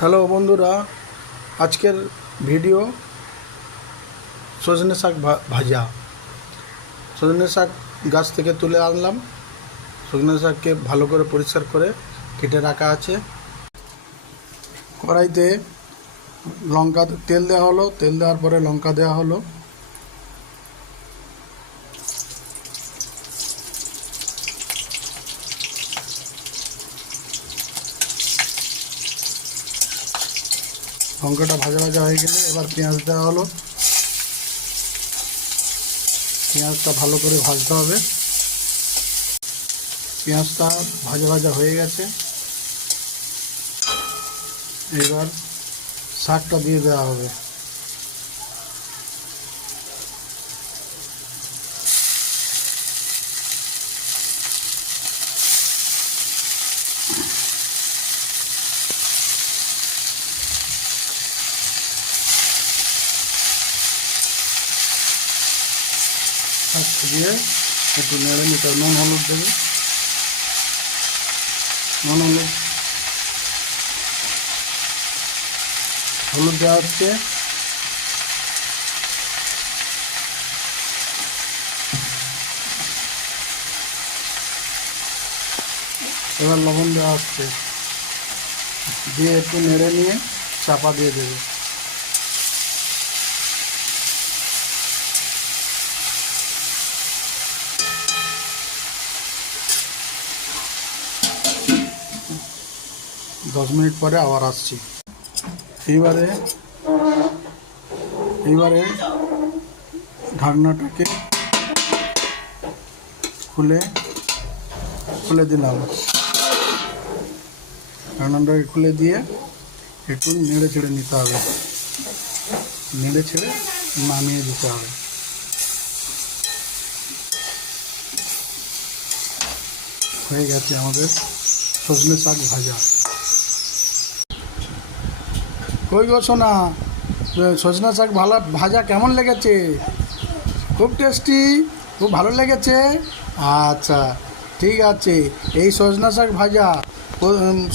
Hello বন্ধুরা, আজকের video সজনে শাক ভাজা। সজনে শাক গাছ থেকে তুলে আনলাম। সজনে শাককে ভালো করে পরিষ্কার করে কেটে রাখা আছে। কড়াইতে লঙ্কা তেল দেওয়া হলো, তেল দেওয়ার পরে লঙ্কা দেওয়া হলো। লঙ্কাটা ভাজা ভাজা হয়ে গেলে এবার পেঁয়াজ দেওয়া হলো। পেঁয়াজটা ভালো করে ভাজতে হবে। পেঁয়াজটা ভাজা ভাজা হয়ে গেছে, এবার শাকটা দিয়ে দেওয়া হবে। শাক দিয়ে একটু নেড়ে নিতে, নুন হলুদ দেবে। নুন হলুদ দেওয়া হচ্ছে। এবার লবণ দেওয়া হচ্ছে, দিয়ে একটু নেড়ে নিয়ে চাপা দিয়ে দেবে। দশ মিনিট পরে আবার আসছি। এইবারে ঢাকনাটাকে খুলে দিলাম। ঢাকনাটাকে খুলে দিয়ে একটু নেড়ে ছেড়ে নিতে হবে, নেড়ে ছেড়ে নামিয়ে দিতে হবে। হয়ে গেছে আমাদের সজনে শাক ভাজা। কই গো সোনা, সজনে শাক ভাজা কেমন লেগেছে? খুব টেস্টি, খুব ভালো লেগেছে। আচ্ছা ঠিক আছে, এই সজনে শাক ভাজা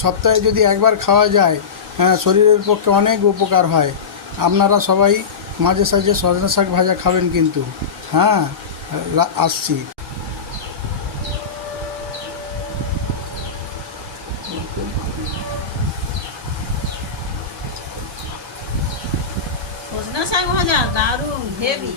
সপ্তাহে যদি একবার খাওয়া যায়, হ্যাঁ, শরীরের পক্ষে অনেক উপকার হয়। আপনারা সবাই মাঝে সাঝে সজনে শাক ভাজা খাবেন কিন্তু। হ্যাঁ, আসছি। সজনা শাক ভাজা দারুণ হেভি।